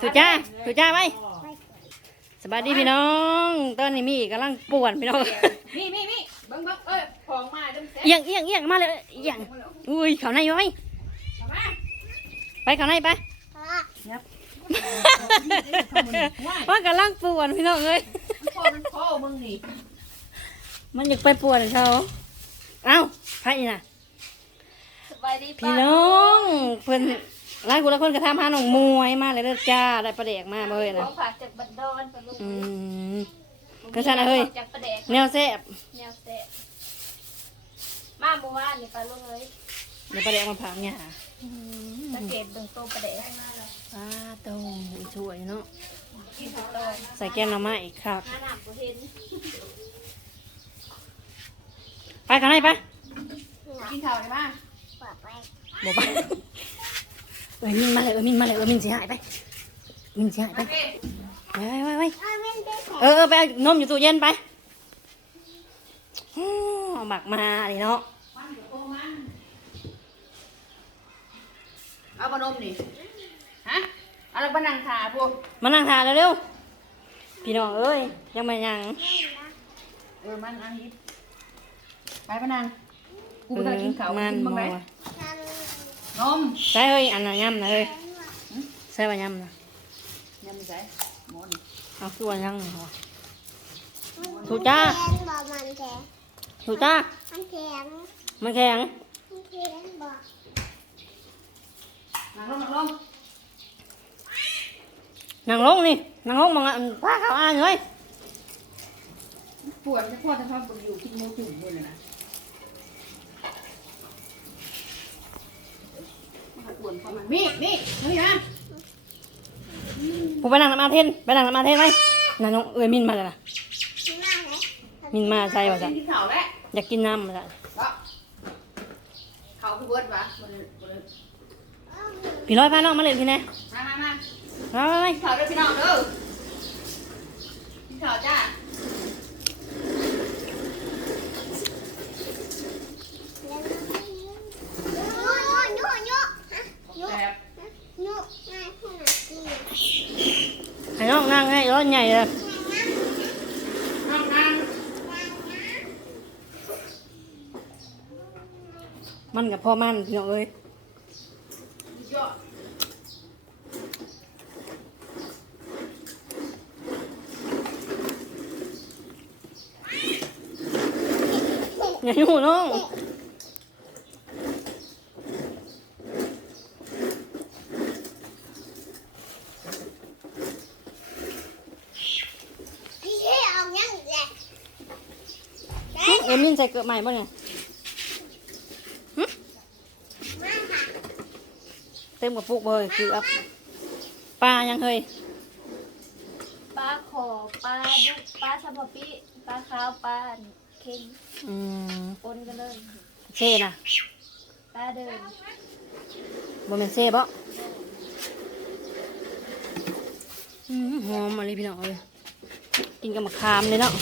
ถูกจ้าถูกจ้าไปสบายดีพี่น้อง ตอนนี้มีกำลังป่วนพี่น้องนี่นี่นี่เบิ้งเบิ้งเอ้ยของมาเด้อแซ่เอียงเอียงเอียงมาเลยเอียงอุ้ยเขาในไว้เอามาไปเขาในไปว่าว่ากำลังป่วนพี่น้องเอ้ยมันพ่อมันพ่อมึงนี่มันอยากไปป่วนเขาเอ้าใครน่ะสบายดีพี่น้องเพิ่น ร้านกูละคนกระทำหาน้องมวยมาเลยเด้อจ้าได้ประเดกมาเบ้ยขนะองฝากจากบันดอนปะลูกอืม ก็ซั่นน่ะเฮ้ย จากประแดกแนวแซ่บแนวแซ่บมาเมื่อวานนี่ปะลูกเอ้ยเดี๋ยวประเดกมาผักเนี่ยสังเกตเบิ่งตัวประแดกป้าโตช่วยเนาะที่ถูกต้องใส่แก้มน้ำไม้อีกครับ หาหนักบ่เห็นไปข้างในไปกินข้าวได้มาบอกไป เอ้ยมินมาเลยเอ้ยมินมาเลยเอ้ยมินสิหายไปมินสิหายไปโอเคไปไปไปไปเออเออไปเอานมอยู่ตู้เย็นไปอ้อหมักมาดิเนาะเอาบะนมนี่ฮะเอาแล้วบะนังขาพวกมานั่งทานเร็วๆพี่น้องเอ้ยยังมายังเออมันอันนี้ไปบะนังกูบ่ได้กินข้าวมันกินบ้างไหม บ่วะนมใช่เฮ้ยอันน่ะย่ำนะเฮ้ยใช่ว่าย่ำนะยังไม่ใช่หมอนี่เอาคือว่าย่ำนะวะถูกจ้าแข็งบอกมันแข็งถู กจ้ามันแข็งมันแข็งมันแข็งบอกนั่งลงนั่งลงนั่งลงนี่นั่งลงมังอะป้าเขาอ่านเลยปวดจะปวดจะชอบอยู่กินหมูจุ่มเลยนะมันปวดเพราะมันมีมีนี่นะผมไปนั่งน้ำมาเทนไปนั่งน้ำมาเทนไหมนั่นน้องเอ้ยมินมาเลยนะมันน่าไหมมินมาใช่ป่ะจ๊ะกินข้าวแล้วอยากกินน้ำมาจ้ะก็เขาคือเบิร์ดวะบนบนพี่ร้อยพาน้องมาเล่นพี่แน่มามามามาไปไปกินข้าวด้วยพี่น้องเด้อกินข้าวจ้า ยุยุยุยุ แบบ ยุนายผู้นักกิน ให้น้อง นั่งให้รถใหญ่เลยมันกับพ่อมันพี่น้องเอ้ยยอะอย่าอยู่น้อง พี่เชี่ยเอายังแหละ เอ้ยมิน ใส่เกลือใหม่ป่ะเนี่ยมาค่ะเต็มกับปุกเลยคืออับปลายังเฮ้ยปลาขอปลาดุกปลาสัมปะปิปลาขาวปลาเค็งอืมปนกันเลยเซ่น่ะปลาเดินบ่แม่นเซ่บ่อืมหอมอะไรพี่น้องเอ้ยกินกับมะขามเลยเนาะ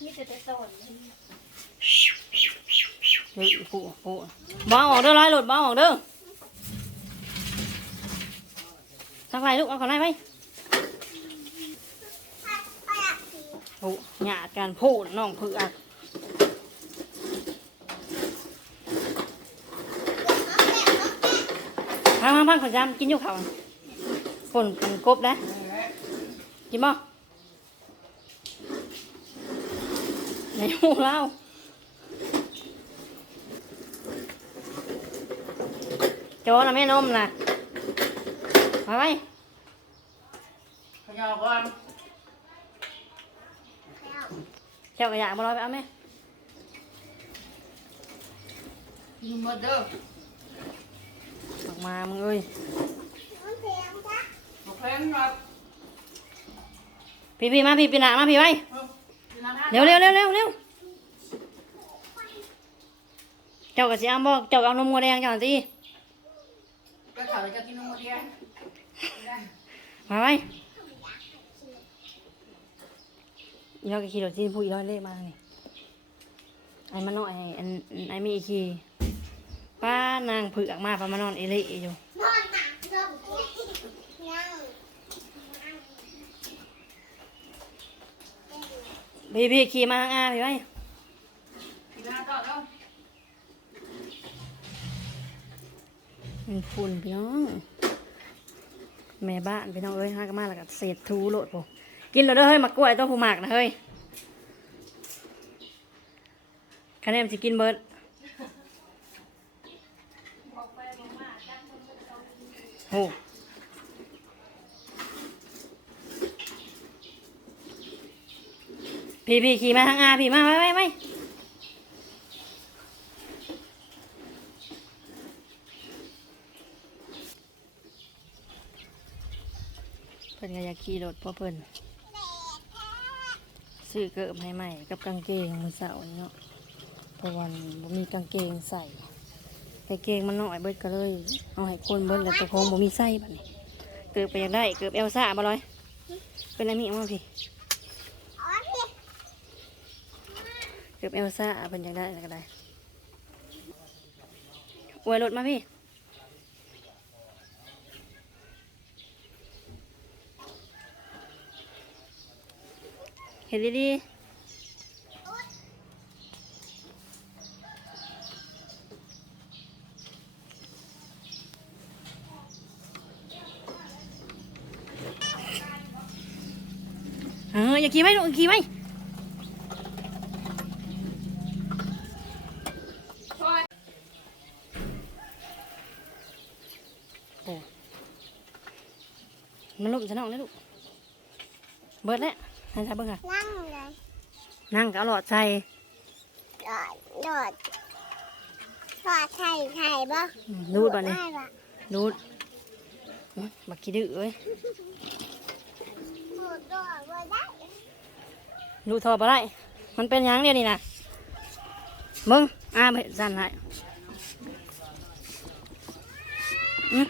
นี่จะได้สอน เฮ้ยปูปูบ้าออกเด้อร้อยหลุดบ้าออกเด้อสักไรลูกเอาเขาไหนไปไปอะสีโอ้หยาดการพูดน้องเผือกพังพังพังขอจำกินอยู่เขาฝนเป็นกบนะกินบ่ในหูเล่า โจนะแม่นมนะไปไปขยอก่อนเจ้ากระยามาลอยไปเอาไหมกินหมดเด้อออกมามึงเอ้ยมันแข็งจ้ะโอเคครับพี่พี่มาพี่ปีหนามาพี่ไปกินน้ำนะเร็วเร็วเร็วเร็วเร็วเจ้ากระเสียบอกเจ้าเอานมงัวแดงเจ้าสิ ก็ขอจะกินนมหมดเดียวมาไปอีน้อยก็ขี่รถจีนผู้อีน้อยเล่มานี่ไอ้มันน้อยไอ้อันไอ้มีอีขี่ไปป้านางเผือกมาพามานอนเอเล่อยู่นอนหนักเริ่มนั่งพี่พี่ขี่มาทางอาพี่ไว้กินหน้าต่อแล้ว มัน ฝุ่นพี่น้อง แม่บ้านพี่น้องเอ้ยฮากมาแล้วก็เศษทูโลดผมกินแล้วเด้อเฮ้ยมากล้วยต้องผูหมากนะเฮ้ยคะแนนสิกินเบิร์ดโอ้พี่พี่ขี่มาทางอาพี่มาไว้ไว้ไว้เพิ่นก็อยาก ขี่รถพราะเพิ่นซื้อเกิบให้ใหม่กับกางเกงมือเสาร์นี้เนาะเพราะวันบ่มีกางเกงใส่กางเกงมันน้อยเบิดก็เลย เอาให้คนเบิดแล้วตัวของบ่มีไส้บัดนี้เกิบไปยากได้เกิบเอลซ่าบ่ร้อย เป็นอะไรมีมาพี่อ๋อพี่เก็บเอลซ่าเป็นยังได้ก็ได้อวยรถมาพี่ ห็นดีเอออย่าขี่ไหมลูกขี่ไหมมันลุ่มจะนองเลยลูก เบิดแล้ว ให้ใส่เบิ่งค่ะ นั่งเลยนั่งก็เอาหลอดใส่โดดโดดถอดไข่ไข่บ่อืมดูดบ่นี่ได้ปะดูดอื้อบักขี้ดื้อเอ้ยโดดโดดบ่ได้ดูดทอบ่ได้ มันเป็นหยังเดียวนี่นะเบิ่งอ้าไปสั่นให้อื้อ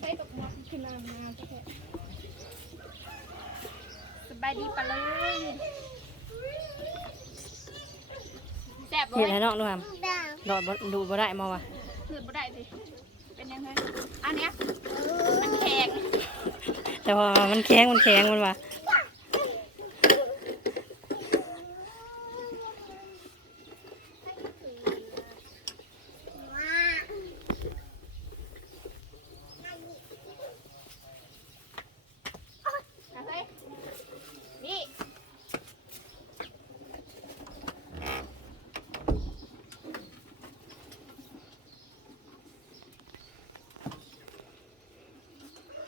ใส่ดอกไม้ขึ้นมามาจะแค่ส บายดีปะเลยแซ่บบ่เห็นเว้ให้ยน้องดูครับดังหลอดบ่ดูดบ่ได้มาวะคือบ่ได้สิเป็นยังไงอันเนี้ยมันแข็งแต่พอมันแข็งมันแข็งมันว่ะ ว้า เอาเฮ้ยนี่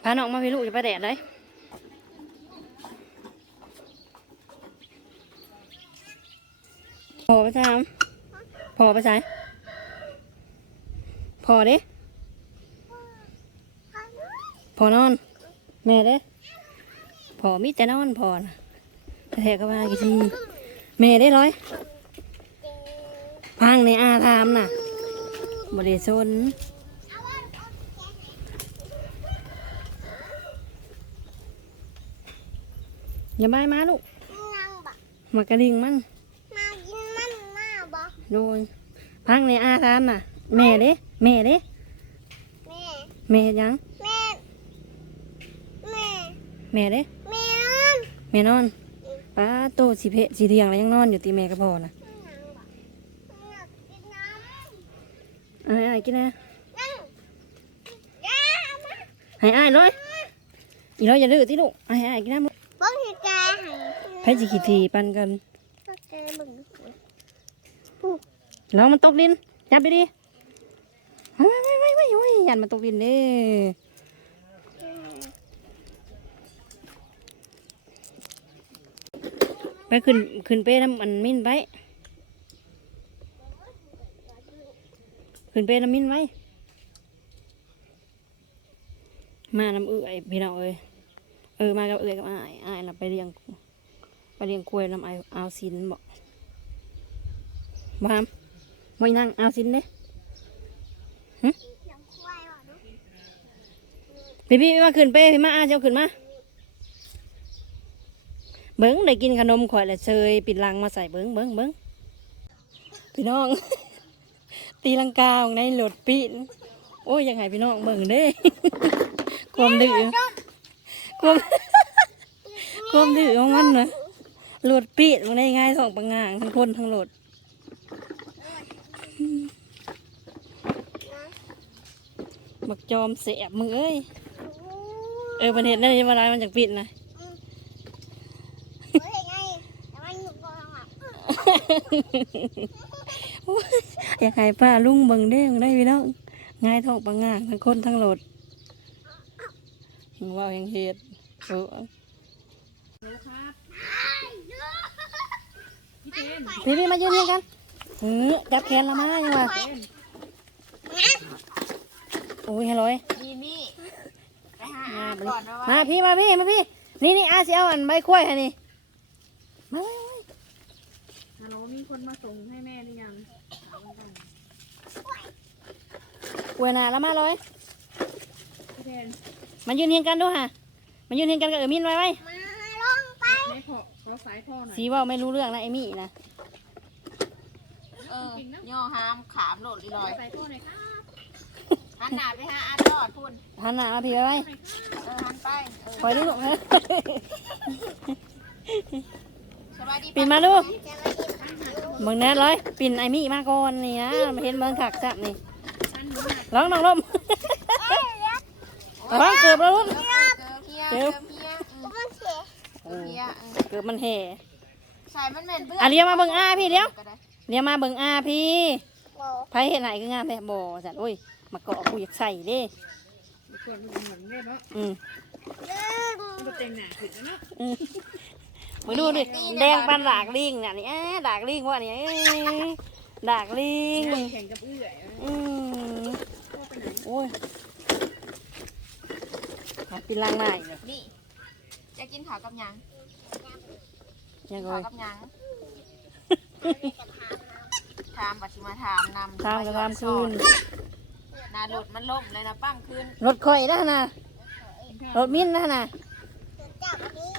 พาน้องมาพี่ลูกจะไปแดดเลยพอไปทำพอไปใส่พอเด้พอนอน แม่เด้พอมีแต่นอนพอนะแต่แทก็มากี่ทีแม่ได้ร้อยพังในอาทามน่ะบริสุน อย่าบายมาลูกนั่งบ่มากระดิ่งมันมากินมันมาบ่โดนพังในอาทามน่ะ แม่เด้แม่เด้แม่แม่เฮ็ดหยังแม่แม่แม่เด้แม่นอนแม่นอนป้าโตสิเพสิเทียงแล้วยังนอนอยู่ตีแม่ก็พอนะนั่งบ่อยากกินน้ำเอ้ายกินนะนั่งยามาให้อ้ายเลยอีร้อยอย่าดื้อติลูกให้อ้ายกินน้ำลูกบ่สิแกให้ ไผสิขี้ทีปันกันบ่แกเบิ่งแล้วมันตกดินจับไปดิไว้ไว้ไว้ไว้ไว้ยันมันตกดินเด้ไปขึ้นขึ้นไปน้ำมันมิ้นไว้ขึ้นไปน้ำมิ้นไว้ มาน้ำเอื้อยพี่น้องเอ้ยเออมากับเอื้อยกับอ้ายอ้ายน่ะไปเลี้ยงไป เลี้ยงกล้วยนำไอเอาสินบอกบามไม่นั่งเอาสินเด้พี่พี่มาขึ้นไปพี่มาอาเจ้าขึ้นมาเบิ้งได้กินขนมข่อยและเชยปิดลังมาใส่เบิ้งเบิ้งเบิ้งพี่น้อง ตีลังกาในหลดปีนโอ้ยยังไงพี่น้องเบิ่งเด้ ความดื้อความความดื้อของมันนะ หลดปีนมันได้ง่ายสองปังงางทั้งคนทั้งโหลดบักจอมเสียบมึงเอ้ย เออมันเห็นได้เวลามันจากปิดนะเฮ้ยไงแต่มันอยู่บนหลังอยากให้ป้าลุงเบิ่งเด้งได้พี่น้องง่ายท้องปังงางทั้งคนทั้งโหลดยังว่ายังเฮ็ดเออ รู้ครับ พี่เจนพี่พี่มายืนเรียงกันเออจับแขนละมายังว่าโอ้ยฮัลโหลยมีมี่ไปหามาอาบัดก่อนนี้นะว่ามาพี่มาพี่มาพี่ นี่นี่อาเสียวอันใบกล้วยให้นี่ มาไว้ไว้ฮัลโหลมีคนมาส่งให้แม่หรือยังกล้วยหนาละมาเลยพี่เจนมายืนเรียงกันดูฮะมายืนเรียงกันกับเออมินไว้ไว้มาลงไป ไม่พอ เราสายพ่อหน่อยสีว่าไม่รู้เรื่องนะเอมี่นะเออย่อหามขามโหลดลอยสายพ่อหน่อยครับหันหน้าไปหาอาจอดพุ่นหันหน้ามาพี่ไว้ไว้เออหันไปเออคอยดูลูกเออสบายดีปิ่นมาลูกจะมาดิบเบิ่งแน่เลยปิ่นไอมี่มาก่อนนี่นะมาเห็นเบิ่งขักจับนี่ร้องน้องลมร้องเกือบแล้วลูกเจอเฮียเจอเฮีย มันเสีย เออเกือบมันแห่ใส่มันเหม็นเบื่ออะเรียกมาเบิ่งอ้าพี่เดี๋ยวก็ได้เรียกมาเบิ่งอ้าพี่โบไผเห็นไหนคืองามแท้บ่จัดโอ้ยมาเกาะกูอยากใส่เด้อืมมาดูดิแดงปันดากลิงน่ะนี่ดากลิงวะนี่ยดากลิงแข่งกับเอื้อยอืมโอ้ยเปินล่างหน้าอีกเลยนี่จะกินขาวกับยัง ยังไง ข้าวกับหยังถามปัจฉิมาถามนำทามกับทามคืน นาหลุดมันล่มเลยนะปั้มคืนรถข่อยนะนะรถมิ้นนะนะจับนี่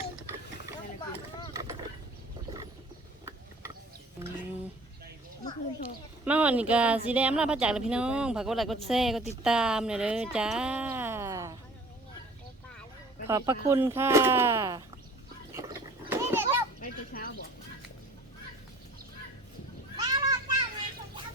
อืมมาหอนนี่ก็สีแดงลาพระจักรเลยพี่น้องฝากกดไลค์กดแชร์กดติดตามเลยเด้อจ้า ขอบพระคุณค่ะไปแต่ เช้าบอก